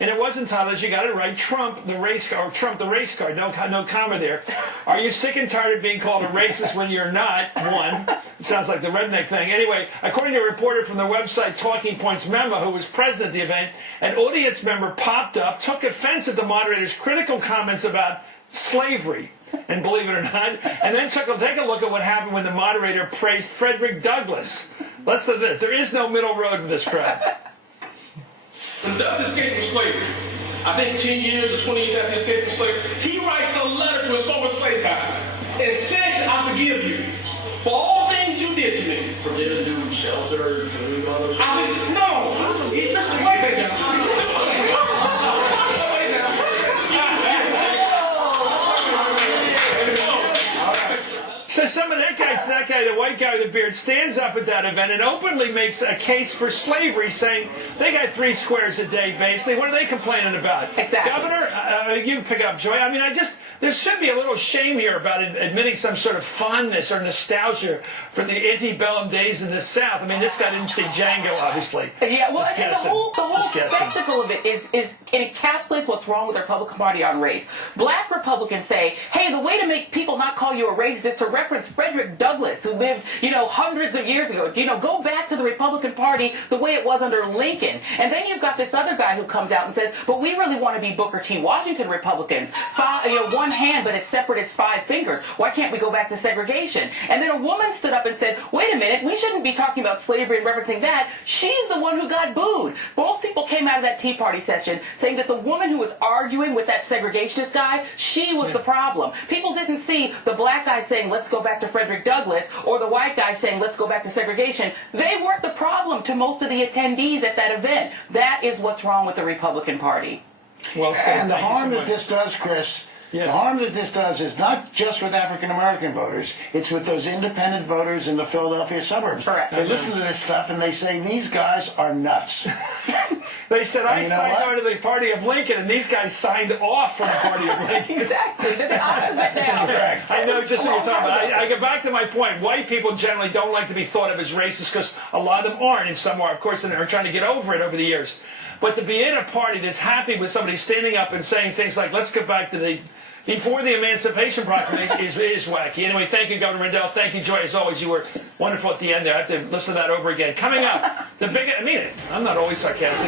and it was entitled, you got it right, Trump the race car, or Trump the race car. No comma there. Are you sick and tired of being called a racist when you're not? One. It sounds like the redneck thing. Anyway, according to a reporter from the website Talking Points Memo, who was president of the event, an audience member popped up, took offense at the moderator's critical comments about slavery, and believe it or not, and then take a look at what happened when the moderator praised Frederick Douglass. Listen to this. There is no middle road in this crowd. When Douglas escaped from slavery, I think 10 years or 20 years after he escaped from slavery, he writes a letter to his former slave master and says, I forgive you for all things you did to me. For giving you shelter, food, all those things. No. Listen, wait a minute now. So some of that guy, the white guy with the beard, stands up at that event and openly makes a case for slavery, saying they got 3 squares a day, basically. What are they complaining about? Exactly. Governor, you pick up, Joy. I mean, there should be a little shame here about admitting some sort of fondness or nostalgia for the antebellum days in the South. I mean, this guy didn't see Django, obviously. Yeah, well, and the whole spectacle of it it encapsulates what's wrong with the Republican Party on race. Black Republicans say, hey, the way to make people not call you a racist is to reference Frederick Douglass, who lived, hundreds of years ago. Go back to the Republican Party the way it was under Lincoln. And then you've got this other guy who comes out and says, but we really want to be Booker T. Washington Republicans. One hand, but as separate as 5 fingers. Why can't we go back to segregation? And then a woman stood up and said, wait a minute, we shouldn't be talking about slavery and referencing that. She's the one who got booed. Most people came out of that Tea Party session saying that the woman who was arguing with that segregationist guy, she was the problem. People didn't see the black guy saying, let's go back to Frederick Douglass, or the white guy saying, let's go back to segregation. They weren't the problem to most of the attendees at that event. That is what's wrong with the Republican Party. Well said. And the harm that this does, Chris, yes. The harm that this does is not just with African-American voters, it's with those independent voters in the Philadelphia suburbs. Correct. They listen to this stuff and they say, these guys are nuts. They said, I signed on to the party of Lincoln, and these guys signed off from the party of Lincoln. Exactly. They're the opposite now. Correct. I know just what you're talking about. I get back to my point. White people generally don't like to be thought of as racist because a lot of them aren't, and some are. Of course, they're trying to get over it over the years. But to be in a party that's happy with somebody standing up and saying things like, let's get back to the before the Emancipation Proclamation is wacky. Anyway, thank you, Governor Rendell. Thank you, Joy. As always, you were wonderful at the end there. I have to listen to that over again. Coming up, I mean it. I'm not always sarcastic.